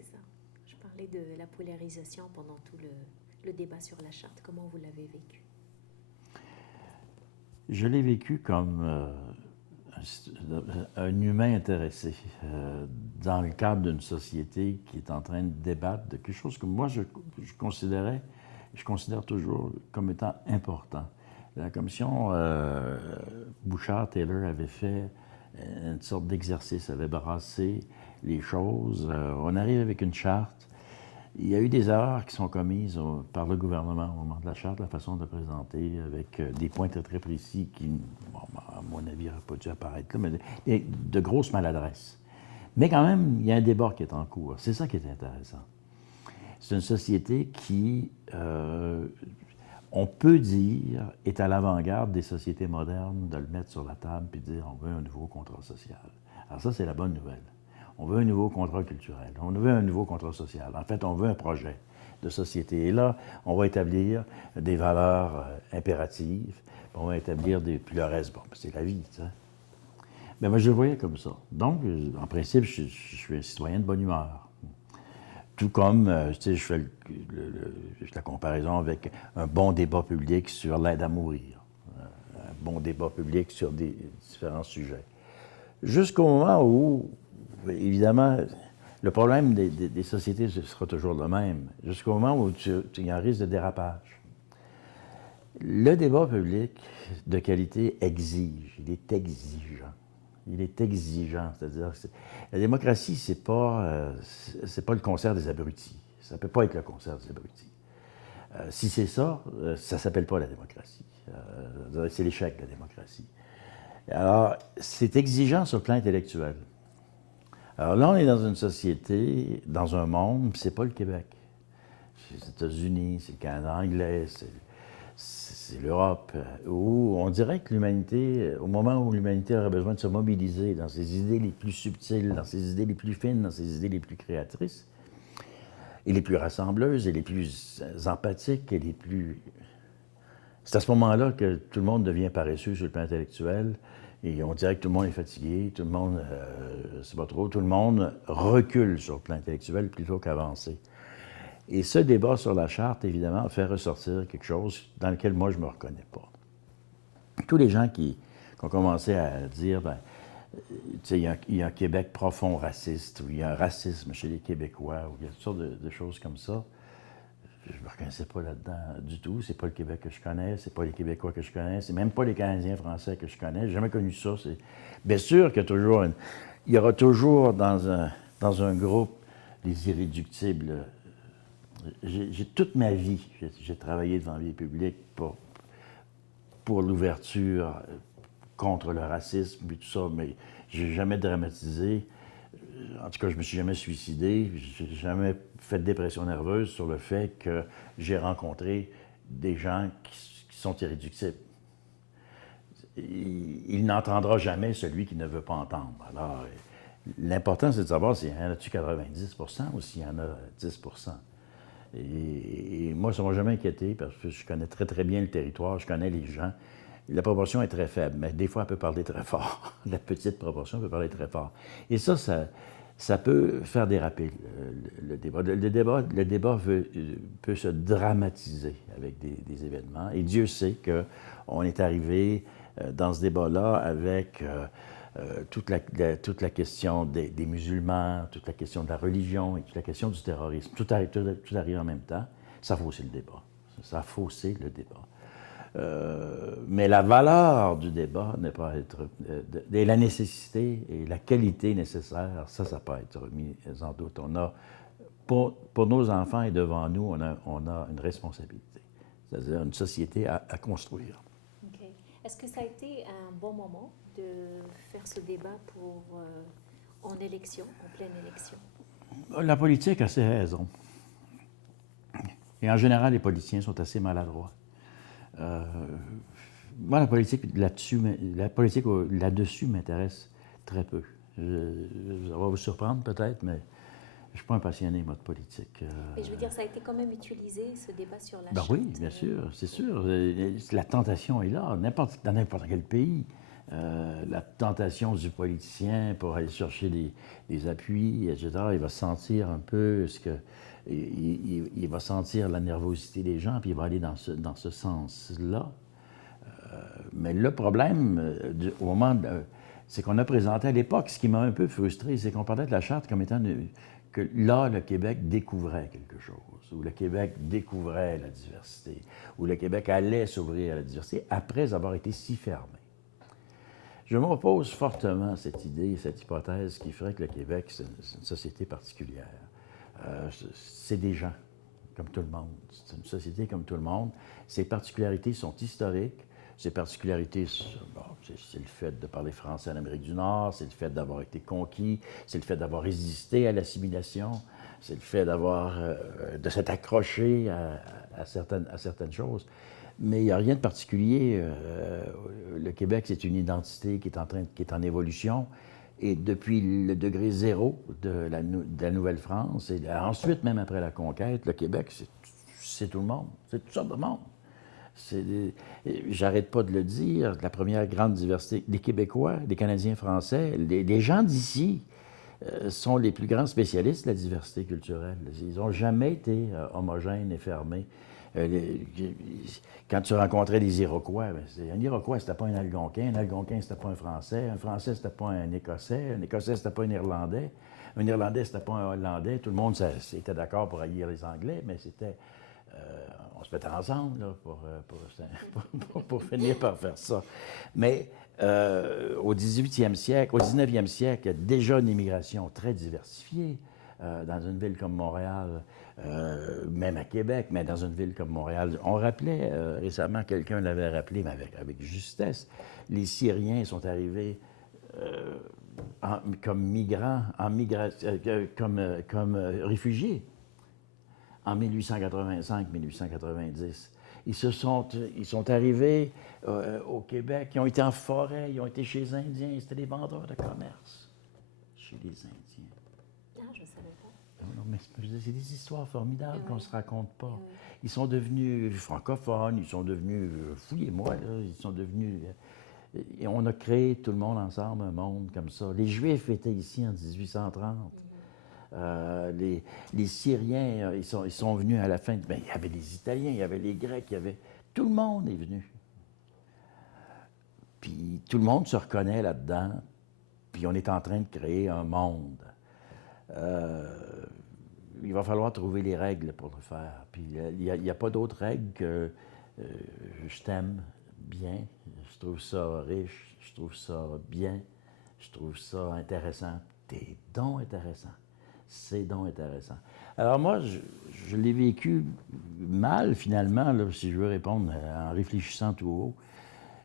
c'est ça. Je parlais de la polarisation pendant tout le débat sur la charte. Comment vous l'avez vécu? Je l'ai vécu comme un humain intéressé dans le cadre d'une société qui est en train de débattre de quelque chose que moi je considère toujours comme étant important. La commission Bouchard-Taylor avait fait une sorte d'exercice, avait brassé les choses. On arrive avec une charte. Il y a eu des erreurs qui sont commises par le gouvernement au moment de la charte, la façon de présenter, avec des points très, très précis qui, bon, à mon avis, n'auraient pas dû apparaître là, mais de grosses maladresses. Mais quand même, il y a un débat qui est en cours. C'est ça qui est intéressant. C'est une société qui, on peut dire, est à l'avant-garde des sociétés modernes, de le mettre sur la table et dire on veut un nouveau contrat social. Alors ça, c'est la bonne nouvelle. On veut un nouveau contrat culturel, on veut un nouveau contrat social. En fait, on veut un projet de société. Et là, on va établir des valeurs impératives, on va établir puis le reste, bon, c'est la vie, tu sais. Mais moi, je le voyais comme ça. Donc, en principe, je suis un citoyen de bonne humeur. Tout comme, tu sais, je fais la comparaison avec un bon débat public sur l'aide à mourir, un bon débat public sur des différents sujets. Jusqu'au moment où, évidemment, le problème des sociétés sera toujours le même, jusqu'au moment où il y a un risque de dérapage. Le débat public de qualité exige, il est exigeant. Il est exigeant, c'est-à-dire que la démocratie, c'est pas le concert des abrutis. Ça peut pas être le concert des abrutis. Si c'est ça, ça s'appelle pas la démocratie. C'est l'échec de la démocratie. Alors, c'est exigeant sur le plan intellectuel. Alors là, on est dans une société, dans un monde, puis c'est pas le Québec. C'est les États-Unis, c'est le Canada anglais, c'est l'Europe, où on dirait que l'humanité, au moment où l'humanité aurait besoin de se mobiliser dans ses idées les plus subtiles, dans ses idées les plus fines, dans ses idées les plus créatrices, et les plus rassembleuses, et les plus empathiques, et les plus... C'est à ce moment-là que tout le monde devient paresseux sur le plan intellectuel, et on dirait que tout le monde est fatigué, tout le monde, c'est pas trop, tout le monde recule sur le plan intellectuel plutôt qu'avancer. Et ce débat sur la charte, évidemment, fait ressortir quelque chose dans lequel moi, je ne me reconnais pas. Tous les gens qui ont commencé à dire, ben, tu sais, il y a un Québec profond raciste, ou il y a un racisme chez les Québécois, ou il y a toutes sortes de choses comme ça, je ne me reconnaissais pas là-dedans du tout. C'est pas le Québec que je connais, c'est pas les Québécois que je connais, c'est même pas les Canadiens français que je connais. J'ai jamais connu ça. Bien sûr qu'il y a toujours il y aura toujours dans un groupe des irréductibles. J'ai toute ma vie, j'ai travaillé devant la vie publique pour l'ouverture contre le racisme et tout ça, mais j'ai jamais dramatisé. En tout cas, je me suis jamais suicidé, j'ai jamais fait de dépression nerveuse sur le fait que j'ai rencontré des gens qui sont irréductibles. Il n'entendra jamais celui qui ne veut pas entendre. Alors, l'important, c'est de savoir s'il y en a-tu 90 ou s'il y en a 10 et moi, ça ne m'a jamais inquiété parce que je connais très, très bien le territoire, je connais les gens. La proportion est très faible, mais des fois, elle peut parler très fort. La petite proportion peut parler très fort. Et ça peut faire déraper le débat. Le débat peut se dramatiser avec des événements. Et Dieu sait qu'on est arrivé dans ce débat-là avec toute la question des musulmans, toute la question de la religion et toute la question du terrorisme. Tout arrive en même temps. Ça a faussé le débat. Ça a faussé le débat. Mais la valeur du débat n'est pas être... et la nécessité et la qualité nécessaire, ça peut pas être mis en doute. On a, pour nos enfants et devant nous, on a une responsabilité, c'est-à-dire une société à construire. OK. Est-ce que ça a été un bon moment de faire ce débat en élection, en pleine élection? La politique a ses raisons. Et en général, les politiciens sont assez maladroits. Moi, la politique là-dessus m'intéresse très peu. Ça va vous surprendre peut-être, mais je ne suis pas un passionné, moi, de politique. Et je veux dire, ça a été quand même utilisé, ce débat sur la Ben charte. oui, bien sûr, c'est sûr. La tentation est là, dans n'importe quel pays. la tentation du politicien pour aller chercher des appuis, etc. Il va sentir un peu il va sentir la nervosité des gens, puis il va aller dans ce sens-là. Mais le problème, au moment c'est qu'on a présenté à l'époque, ce qui m'a un peu frustré, c'est qu'on parlait de la charte comme étant que là, le Québec découvrait quelque chose, ou le Québec découvrait la diversité, ou le Québec allait s'ouvrir à la diversité après avoir été si fermé. Je m'oppose fortement à cette idée, cette hypothèse qui ferait que le Québec, c'est une société particulière. C'est des gens, comme tout le monde. C'est une société comme tout le monde. Ses particularités sont historiques. Ses particularités, bon, c'est le fait de parler français en Amérique du Nord, c'est le fait d'avoir été conquis, c'est le fait d'avoir résisté à l'assimilation, c'est le fait de s'être accroché à certaines choses. Mais il n'y a rien de particulier. Le Québec, c'est une identité qui est en évolution. Et depuis le degré zéro de la Nouvelle-France, et ensuite, même après la conquête, le Québec, c'est tout le monde. C'est toutes sortes de monde. J'arrête pas de le dire, la première grande diversité. Les Québécois, les Canadiens français, les gens d'ici sont les plus grands spécialistes de la diversité culturelle. Ils n'ont jamais été homogènes et fermés. Quand tu rencontrais des Iroquois, un Iroquois, c'était pas un Algonquin c'était pas un Français c'était pas un Écossais c'était pas un Irlandais, c'était pas un Hollandais. Tout le monde était d'accord pour haïr les Anglais, mais c'était... on se mettait ensemble là, pour finir par faire ça. Mais au 19e siècle, il y a déjà une immigration très diversifiée dans une ville comme Montréal, même à Québec, mais dans une ville comme Montréal. On rappelait, récemment, quelqu'un l'avait rappelé, mais avec justesse, les Syriens sont arrivés comme migrants, comme réfugiés en 1885-1890. Ils sont arrivés au Québec, ils ont été en forêt, ils ont été chez les Indiens, c'était des vendeurs de commerce chez les Indiens. Ah, je ne savais pas. Non, mais c'est des histoires formidables qu'on ne se raconte pas. Ils sont devenus francophones, ils sont devenus, fouillez-moi, là, ils sont devenus... et on a créé tout le monde ensemble un monde comme ça. Les Juifs étaient ici en 1830. Les Syriens, ils sont venus à la fin. Il y avait les Italiens, il y avait les Grecs, tout le monde est venu. Puis tout le monde se reconnaît là-dedans. Puis on est en train de créer un monde. Il va falloir trouver les règles pour le faire. Puis il n'y a pas d'autre règle que je t'aime bien, je trouve ça riche, je trouve ça bien, je trouve ça intéressant. T'es donc intéressant. C'est donc intéressant. Alors moi, je l'ai vécu mal, finalement, là, si je veux répondre en réfléchissant tout haut.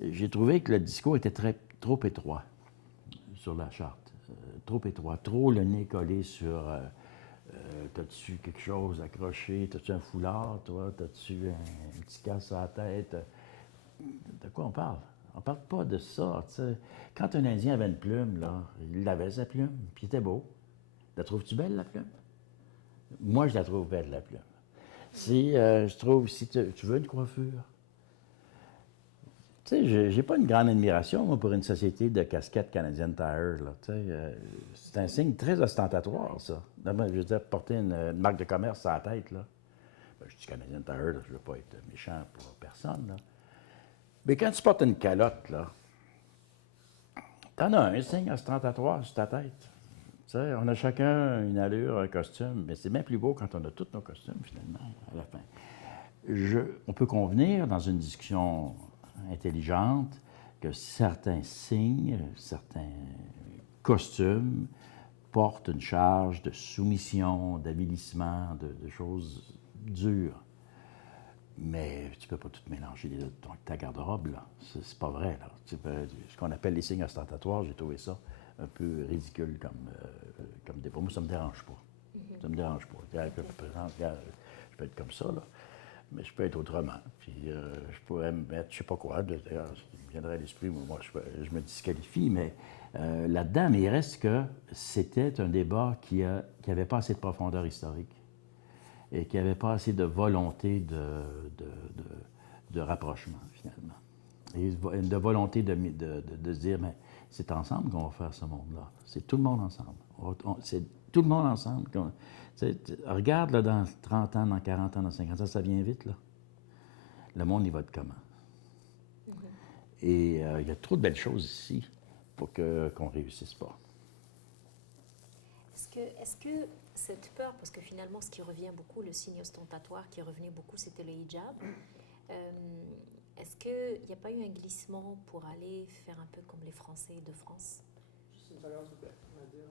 J'ai trouvé que le discours était trop étroit sur la charte. Trop étroit. Trop le nez collé sur t'as-tu quelque chose accroché? T'as-tu un foulard, toi? T'as-tu un petit casse à la tête? De quoi on parle? On parle pas de ça, tu sais. Quand un Indien avait une plume, là, il avait sa plume, puis il était beau. La trouves-tu belle, la plume? Moi, je la trouve belle, la plume. Si tu veux une coiffure, tu sais, j'ai pas une grande admiration, moi, pour une société de casquettes Canadian Tire, là, tu sais. C'est un signe très ostentatoire, ça. Je veux dire, porter une marque de commerce à la tête, là. Ben, je dis Canadian Tire, là, je veux pas être méchant pour personne, là. Mais quand tu portes une calotte, là, t'en as un signe ostentatoire sur ta tête. Tu sais, on a chacun une allure, un costume, mais c'est bien plus beau quand on a tous nos costumes, finalement, à la fin. On peut convenir, dans une discussion intelligente, que certains signes, certains costumes portent une charge de soumission, d'avilissement, de choses dures. Mais tu ne peux pas tout mélanger dans ta garde-robe, là. C'est pas vrai, là. Ce qu'on appelle les signes ostentatoires, j'ai trouvé ça un peu ridicule comme débat. Moi, ça ne me dérange pas. Ça me dérange pas. Je peux être comme ça, là, mais je peux être autrement. Puis je pourrais me mettre, je ne sais pas quoi, d'ailleurs, ce qui me viendrait à l'esprit, moi, je me disqualifie, mais là-dedans, mais il reste que c'était un débat qui n'avait pas assez de profondeur historique et qui n'avait pas assez de volonté de rapprochement, finalement. Et de volonté de se dire, mais c'est ensemble qu'on va faire ce monde-là. C'est tout le monde ensemble. C'est tout le monde ensemble. Regarde là, dans 30 ans, dans 40 ans, dans 50 ans, ça vient vite. Là. Le monde, il va être comment? Et il y a trop de belles choses ici pour qu'on ne réussisse pas. Est-ce que cette peur, parce que finalement ce qui revient beaucoup, le signe ostentatoire qui revenait beaucoup, c'était le hijab, est-ce qu'il n'y a pas eu un glissement pour aller faire un peu comme les Français de France? Juste une seconde, s'il vous plaît.